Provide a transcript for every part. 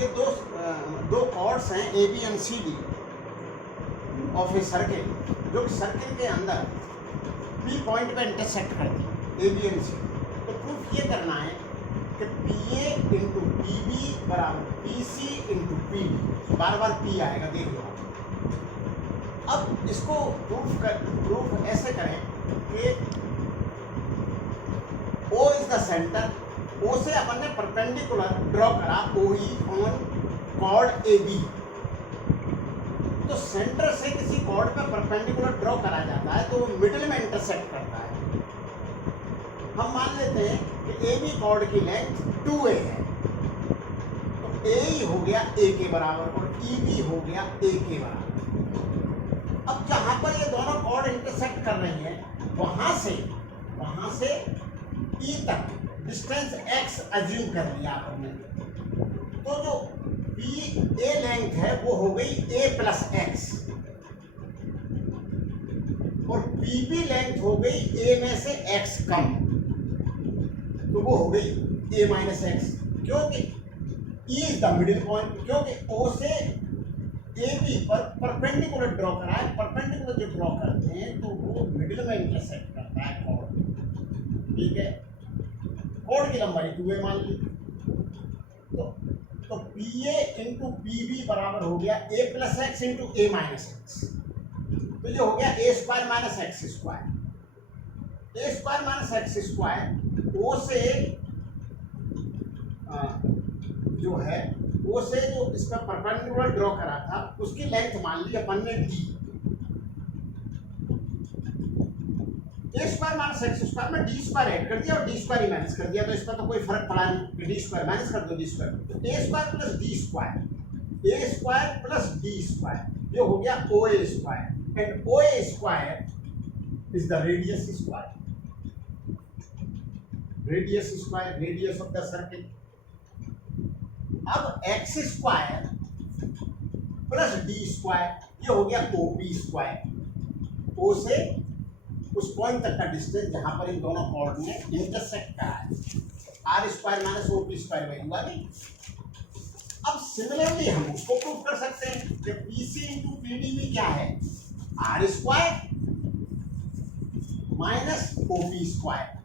ये दो कॉर्ड्स हैं A B and C D of a circle, जो सर्किल के अंदर पी पॉइंट पे इंटरसेक्ट करती है, ए बी एंड सी। तो प्रूफ ये करना है कि P A into P B बराबर P C into P D, बार बार पी आएगा, देख लो। अब इसको प्रूफ ऐसे करें कि O is the centre, O से अपन ने परपेंडिकुलर ड्रॉ करा OE ऑन कॉर्ड AB। तो सेंटर से किसी कॉर्ड पे परपेंडिकुलर ड्रॉ करा जाता है तो वो मिडिल में इंटरसेक्ट करता है। हम मान लेते हैं कि AB कॉर्ड की लेंथ 2A है, तो AE हो गया A के बराबर और EB हो गया A के बराबर। अब जहां पर ये दोनों कॉर्ड इंटरसेक्ट कर रही हैं, वहां से E तक डिस्टेंस x अज्यूम कर लिया आपने। तो जो PA लेंथ है वो हो गई A प्लस एक्स और PB लेंथ हो गई A में से x कम, तो वो हो गई A माइनस एक्स, क्योंकि E is the middle point, क्योंकि O से AB पर परपेंडिकुलर ड्रॉ करा है। परपेंडिकुलर जो ड्रॉ करते हैं तो वो मिडिल में इंटरसेक्ट करता है कॉर्ड, ठीक है। कॉर्ड की लंबाई 2A मान ली, तो PA इंटू PB बराबर हो गया A plus x into A minus x, तो ये हो गया A square minus x square. A square minus x square O से जो है O से जो इसका परपेंडिकुलर ड्रॉ करा था उसकी लेंथ मान ली अपन ने D। ए स्क्वायर माइनस एक्स स्क्वायर में डी स्क्वायर ऐड कर दिया और डी स्क्वायर ही माइनस कर दिया, तो इसका तो कोई फर्क पड़ा नहीं, डी स्क्वायर माइनस कर दो डी स्क्वायर, तो A square plus D square, A square plus D square, ये हो गया O A square, and O A square is the radius square, radius of the circle. अब X square plus D square, ये हो गया ओ P square, ओ से उस point तक का डिस्टेंस जहां पर इन दोनों कॉर्ड ने इंटरसेक्ट करा है, R square minus O P square value आ गई। अब सिमिलरली हम उसको प्रूव कर सकते हैं कि P C into P D भी क्या है, R square minus O P square.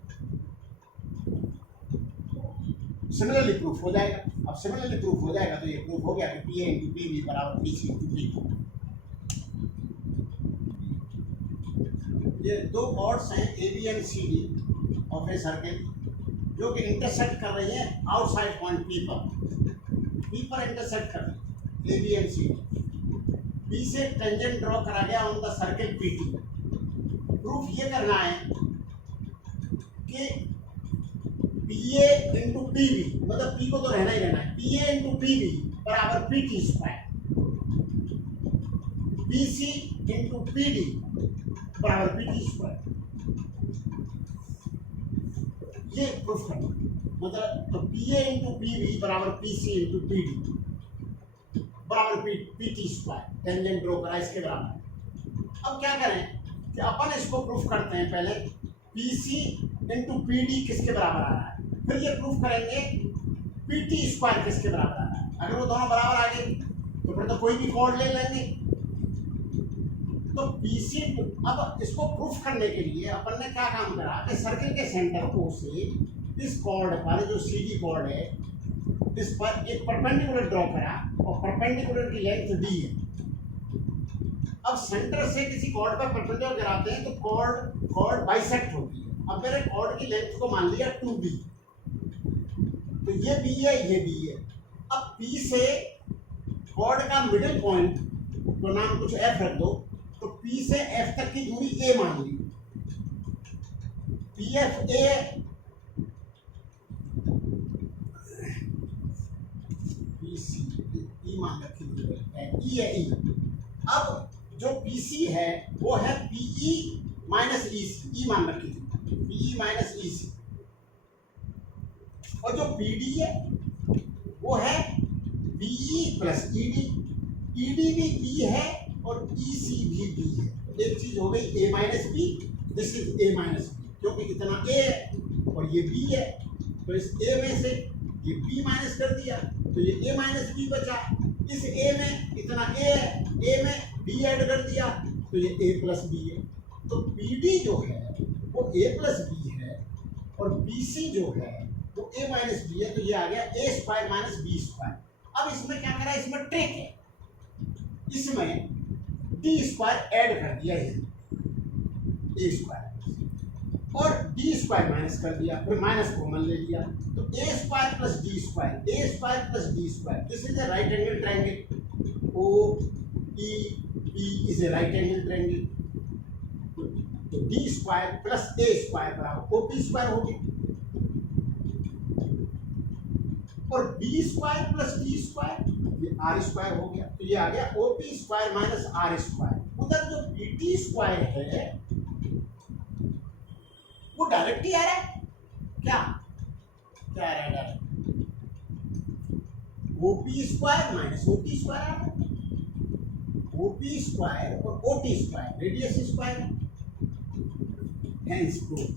Similarly proof हो जाएगा। अब सिमिलरली प्रूफ हो जाएगा तो ये प्रूफ हो गया कि P A into P B बराबर P C into P D. ये दो कॉर्ड्स हैं A B and C D of a circle, जो कि इंटरसेक्ट कर रही है आउटसाइड पॉइंट पी पर इंटरसेक्ट कर रही है A B and C D. P से टेंजेंट ड्रॉ करा गया on the circle P T. Proof ये करना है कि P A into P B, मतलब पी को तो रहना ही रहना है, P A into P B बराबर P T square, P C into P D बराबर पी टी स्क्वायर। ये प्रूफ करना, मतलब तो P A into P B बराबर P C into P D बराबर P T square, tangent draw करा इसके बराबर। अब क्या करें कि अपन इसको प्रूफ करते हैं, पहले P C into P D किसके बराबर आ रहा है, फिर ये प्रूफ करेंगे पी टी स्क्वायर किसके बराबर आ रहा है। अगर वो दोनों बराबर आ गए तो फिर तो कोई भी कॉर्ड ले लेंगे। तो पीसी, अब इसको प्रूफ करने के लिए अपन ने क्या काम करा कि सर्किल के सेंटर को से इस कॉर्ड पर, जो सी डी कॉर्ड है, इस पर एक परपेंडिकुलर ड्रॉ करा और परपेंडिकुलर की लेंथ डी है। अब सेंटर से किसी कॉर्ड पर परपेंडिकुलर गिराते हैं तो कॉर्ड बाइसेक्ट होती है। अब मेरे कॉर्ड की लेंथ को मान लिया 2b, तो ये b है, ये b है। अब p से कॉर्ड का मिडिल पॉइंट को नाम कुछ f रख दो, तो p से f तक की दूरी a मान ली, P F A P C E मान रखी ई है ई। अब जो पी सी है वो है पीई माइनस ई सी, ई मान रखी थी पीई माइनस ई सी, और जो पीडी है वो है बीई प्लस ईडी, ईडी भी बी है और ईसी भी बी है। एक चीज हो गई A minus B, this is A minus B, क्योंकि इतना ए है और ये बी है, तो इस ए में से ये बी माइनस कर दिया तो ये ए माइनस बी बचा। इस ए में इतना ए है, ए में बी ऐड कर दिया तो ये ए प्लस बी है। तो बी डी जो है वो ए प्लस बी है और बी सी जो है वो ए माइनस बी है। तो ये आ गया ए स्क्वायर माइनस बी स्क्वायर। अब इसमें क्या करा, इसमें ट्रिक है, इसमें डी स्क्वायर ऐड कर दिया ए स्क्वायर और डी स्क्वायर माइनस कर दिया, फिर माइनस कॉमन ले लिया तो A square plus D square, A square plus D square, this is a right angle triangle. O E P is a right angle triangle. तो D square plus A square बराबर O P square हो गया और B square plus D square ये R square हो गया। तो ये आ गया ओ P square minus R square. उधर जो बी टी स्क्वायर है वो डायरेक्ट ही आ रहा है, क्या क्या आ रहा है direct, OP square minus OT square आ रहा है। ओपी स्क्वायर और ओटी स्क्वायर रेडियस स्क्वायर है। Hence proof